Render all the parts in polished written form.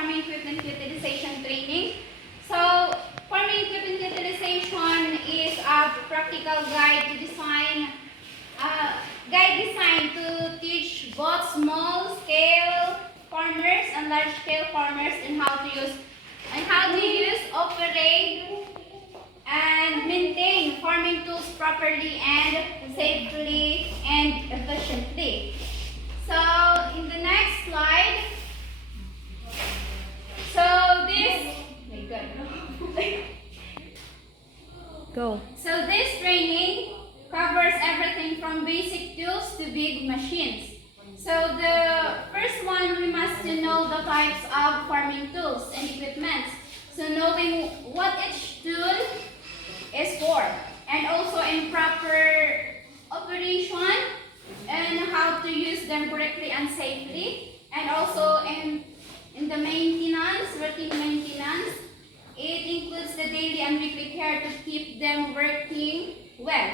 farming equipment utilization training. So, farming equipment utilization is a practical guide designed to teach both small-scale farmers and large-scale farmers in how to use, operate, and maintain farming tools properly and safely and efficiently. So, in the next slide, So this training covers everything from basic tools to big machines. So the first one, we must know the types of farming tools and equipment. So knowing what each tool is for, and also in proper operation and how to use them correctly and safely, and also in the maintenance, routine maintenance. It includes the daily and weekly care to keep them working well.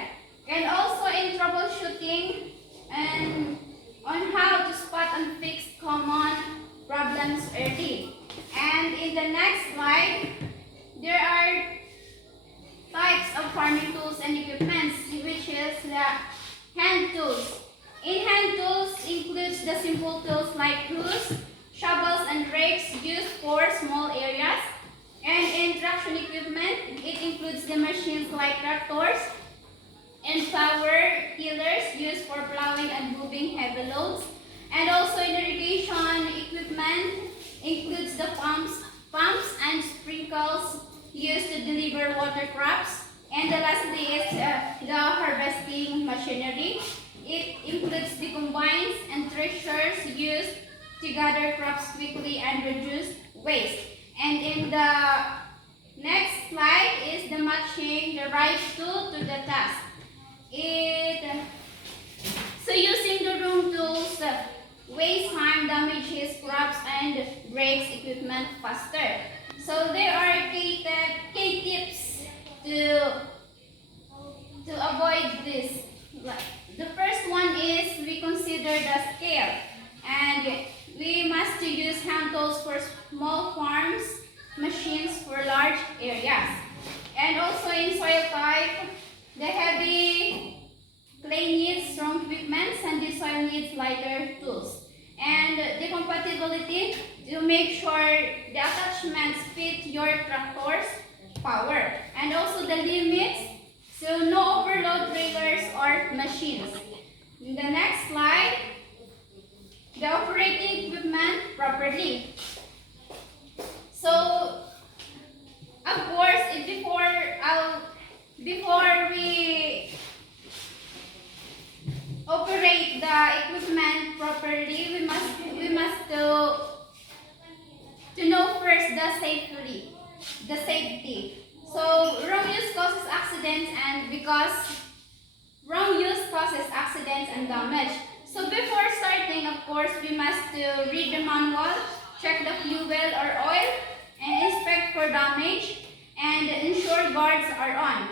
And also in troubleshooting and on how to spot and fix common problems early. And in the next slide, there are types of farming tools and equipment, which is the hand tools. In hand tools includes the simple tools like tools, shovels, and rakes used for small areas. And in traction equipment, it includes the machines like tractors and power tillers used for plowing and moving heavy loads. And also in irrigation equipment includes the pumps and sprinkles used to deliver water crops. And the lastly is the harvesting machinery. It includes the combines and threshers used to gather crops quickly and reduce waste. And in the next slide is the matching the right tool to the task. So using the wrong tools wastes time, damages crops, and breaks equipment faster. So there are key tips to avoid this. The first one is we consider the scale, and we must use hand tools for small farms, machines for large areas. And also in soil type, the heavy clay needs strong equipment and the soil needs lighter tools. And the compatibility, to make sure the attachments fit your tractor's power. And also the limits, so no overload trailers or machines. In the next slide, the operating equipment properly. So, of course, before we operate the equipment properly, we must to know first the safety. So, wrong use causes accidents, and because wrong use causes accidents and damage. So before starting, of course, we must read the manual, check the fuel or oil, and inspect for damage, and ensure guards are on.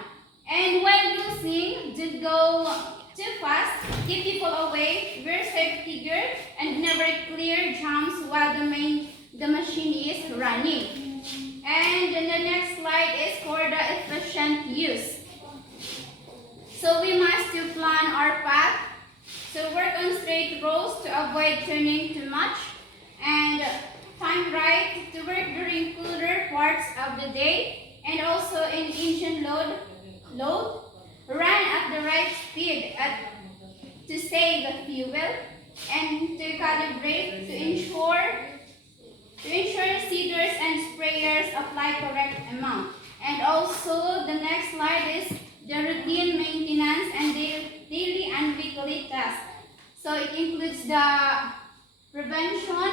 And when using, don't go too fast, keep people away, wear safety gear, and never clear jumps while the machine is running. And the next slide is for the efficient use. So we must plan our path. So work on straight rows to avoid turning too much, and time right to work during cooler parts of the day, and also in engine load, run at the right speed to save fuel, and to calibrate to ensure seeders and sprayers apply correct amount. And also the next slide is the routine maintenance and daily and weekly tasks. So it includes the prevention,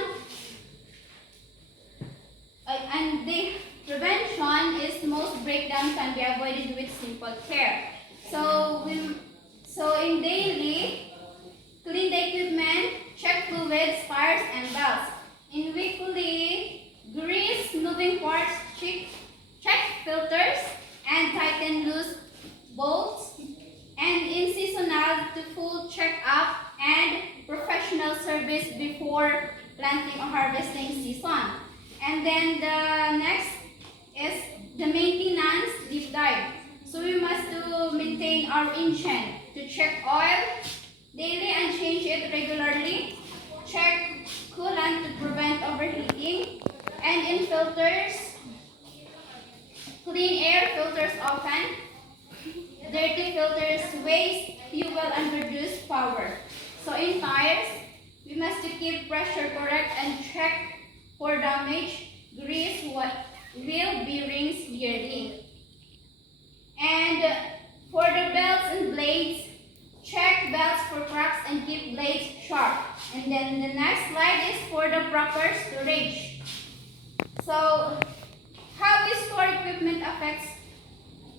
and the prevention is most breakdowns can be avoided with simple care. So in daily, clean the equipment, check fluids, tires, and belts. In weekly, grease moving parts, check filters, and tighten loose bolts. And in seasonal, to full check-up and professional service before planting or harvesting season. And then the next is the maintenance deep dive. So we must to maintain our engine to check oil daily and change it regularly. Check coolant to prevent overheating. And in filters, clean air filters often. Dirty filters waste fuel and reduce power. So in tires, we must to keep pressure correct and check for damage, grease, wheel bearings yearly. And for the belts and blades, check belts for cracks and keep blades sharp. And then the next slide is for the proper storage. So how we store equipment affects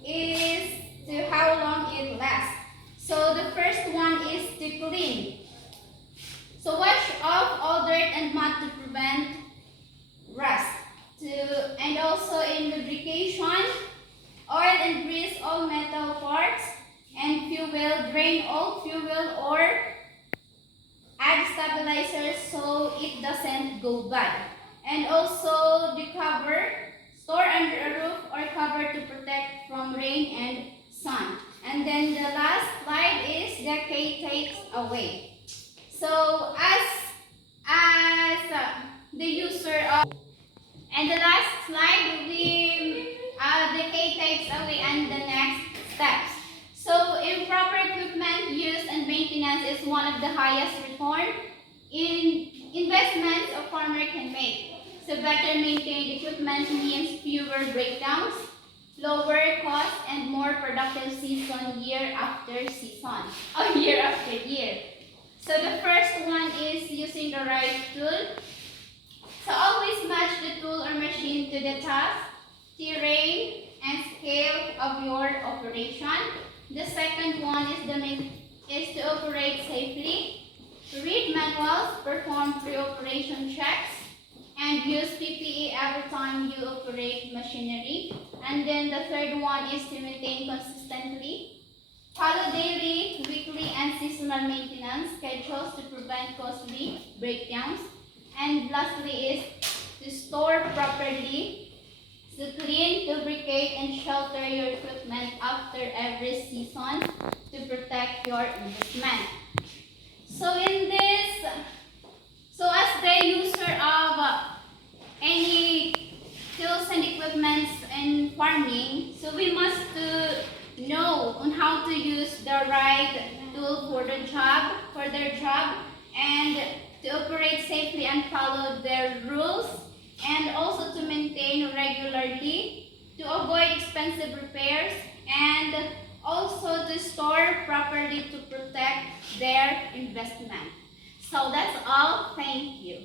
is to how long it lasts. So the first one is to clean. So wash off all dirt and mud to prevent rust. And also in lubrication, oil and grease all metal parts, and fuel, drain all fuel or add stabilizers so it doesn't go bad. And also the cover, store under a roof or cover to protect from rain and sun. And then the last slide is the K takes away. So as the user of, and the last slide the K takes away and the next steps. So improper equipment use and maintenance is one of the highest return in investments a farmer can make. So better maintained equipment means fewer breakdowns, lower cost, and more productive season year after season, or year after year. So the first one is using the right tool. So always match the tool or machine to the task, terrain, and scale of your operation. The second one is to operate safely. Read manuals, perform pre-operation checks, and use PPE every time you operate machinery. And then the third one is to maintain consistently. Follow daily, weekly, and seasonal maintenance schedules to prevent costly breakdowns. And lastly is to store properly, to clean, lubricate, and shelter your equipment after every season to protect your investment. So as the user of any tools and equipment in farming, so we must know on how to use the right tool for their job, and to operate safely and follow their rules, and also to maintain regularly, to avoid expensive repairs, and also to store properly to protect their investment. So that's all. Thank you.